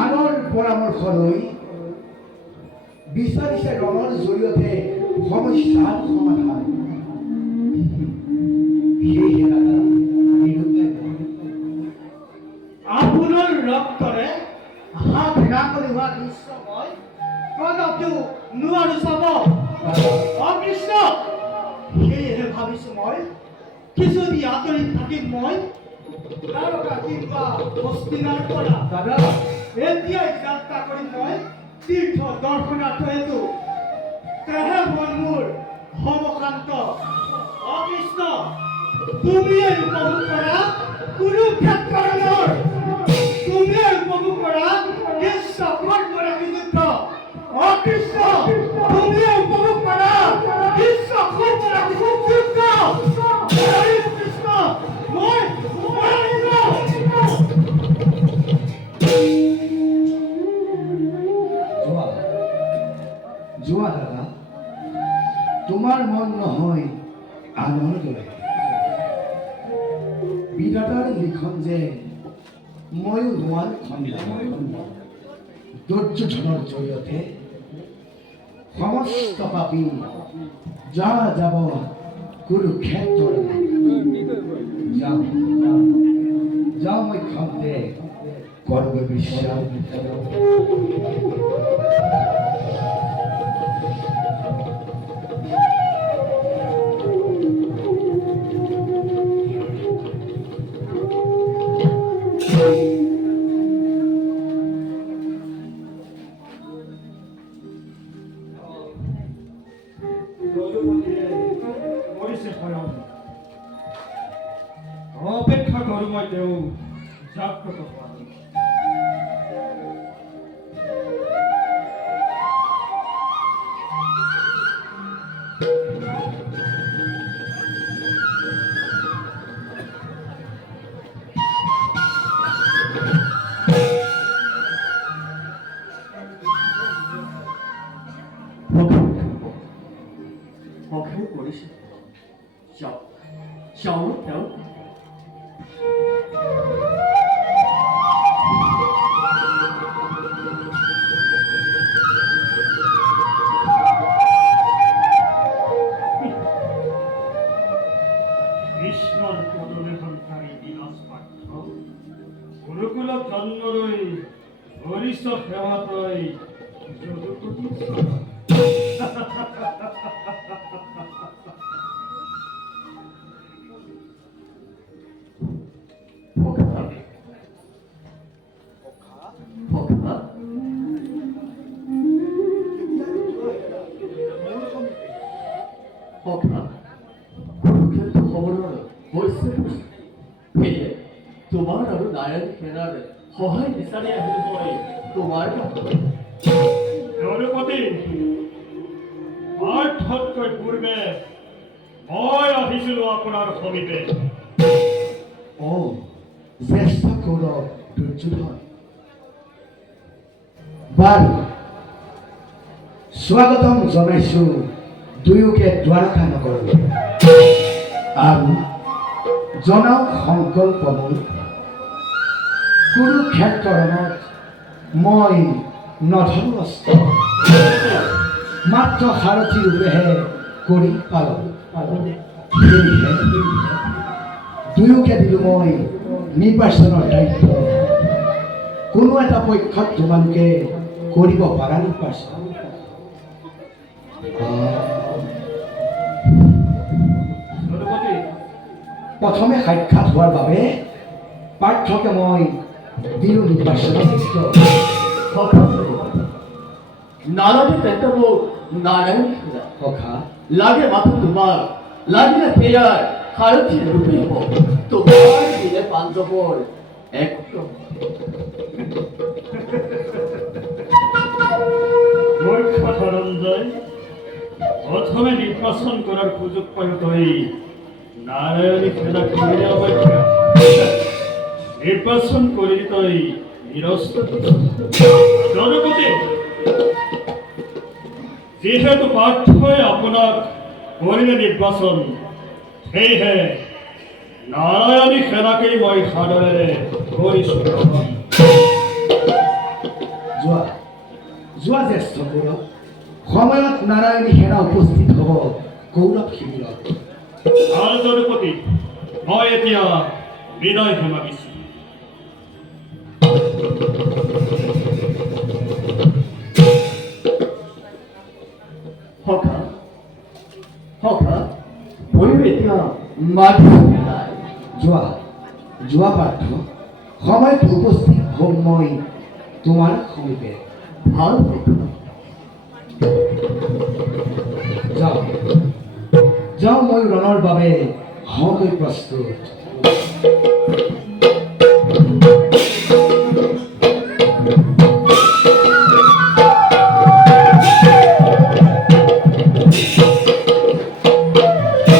আনৰ পৰামৰ্শ লৈ বিচাৰিছে ৰণৰ জৰিয়তে সমস্যাৰ সমাধান। সেয়েহে দাদা আপোনাৰ ৰক্তৰে হাত ভেঙা কৰি হোৱা দৃশ্য মই কদাপিও নোৱাৰো চাব অকৃষ্ণ। সেয়েহে ভাবিছো মই কিছুদিন আঁতৰি থাকিম মই দ্বাৰকা কিংবা হস্তিনাৰ পৰা। দাদা এতিয়াই যাত্ৰা কৰিম মই তীৰ্থ দৰ্শনাৰ্থ হেতু। তেহে মন মোৰ হব শান্ত। অকৃষ্ণ তুমিয়ে উপভোগ কৰা কুৰুক্ষেত্ৰৰ, তুমিয়ে উপভোগ কৰা দৃশ্য কৰ্মৰাশি যুদ্ধ। অকৃষ্ণ তুমিয়ে উপভোগ কৰা দৃশ্য কৰ্মৰাশি যুদ্ধ। কৃষ্ণ মই যোৱা দাদা, তোমাৰ মন নহয় আনৰ দৰে। বিধাতাৰ লিখন যে ময়ো নোৱাল দুৰ্যোধনৰ জৰিয়তে সমস্ত পাপী যা যাব কুৰুক্ষেত্ৰলৈ। যাওঁ মই খন্তে কৰোগে বিশ্বাস। অপেক্ষা কৰো মই তেওঁ জাগ্ৰত হোৱাৰ। অক্ষয় কৰিছে চাওঁ তেওঁ কৃষ্ণৰ পদলেখনকাৰী বিনাশ পাঠ্য গুৰুকুলত জন্ম লৈ ভৰিষ্ঠ সেৱাতই যদুপতি কুৰুক্ষেত্ৰ সমৰৰ হৈছে সেয়ে তোমাৰ আৰু নাৰায়ণ সেনাৰ সহায় বিচাৰি আহিলো মই তোমাৰ দ্ৰৌপদী পাৰ্থতকৈ পূৰ্বে মই আহিছিলো আপোনাৰ সমীপে। জ্যেষ্ঠ কৌৰৱ দুৰ্যোধন, বাৰু স্বাগতম জনাইছো দুয়োকে দ্বাৰকা নগৰলৈ। আৰু জনাওক সংকল্প মোৰ কুৰুক্ষেত্ৰত মই নধৰো অস্ত্ৰ, মাত্ৰ সাৰথী ৰূপেহে কৰি পালন। সেয়েহে দুয়োকে দিলো মই নিৰ্বাচনৰ দায়িত্ব। কোনো এটা পক্ষত তোমালোকে কৰিব পাৰা নিৰ্বাচন। প্ৰথমে সাক্ষাৎ হোৱাৰ বাবে পাৰ্থকে মই দিলো নিৰ্বাচনৰ দায়িত্ব। নালাগে তেন্তে মোক নাৰায়ণ সখা লাগে মাথো তোমাৰ লাগিলে সেয়াৰ সাৰথী ৰূপে হ'ব তোমাৰ দিলে পাঞ্জৱৰ এক মূৰ্খ ধনঞ্জয়, প্ৰথমে নিৰ্বাচন কৰাৰ সুযোগ পাই তই নারায়ণী সেনা করিলে অপেক্ষা নির্বাচন করিলি তই নিরস্ত জনপতি যেহেতু পাঠ্যই আপোনাক করিলে নির্বাচন সেয়েহে নারায়ণী সেনাকেই মই সাদৰেৰে কৰিছো। উপস্থিত হ'ব কৌৰৱ শিবিৰত। আৰু জনপতি মই এতিয়া বিনয় মাগিছো। সখা সখা ময়ো এতিয়া মাতিছোঁ নাই। যোৱা পাৰ্থ, সময়ত উপস্থিত হ'ম মই তোমাৰ সমীপে। ভাল সখা যাওঁ মই ৰণৰ বাবে হওঁকৈ প্ৰস্তুত।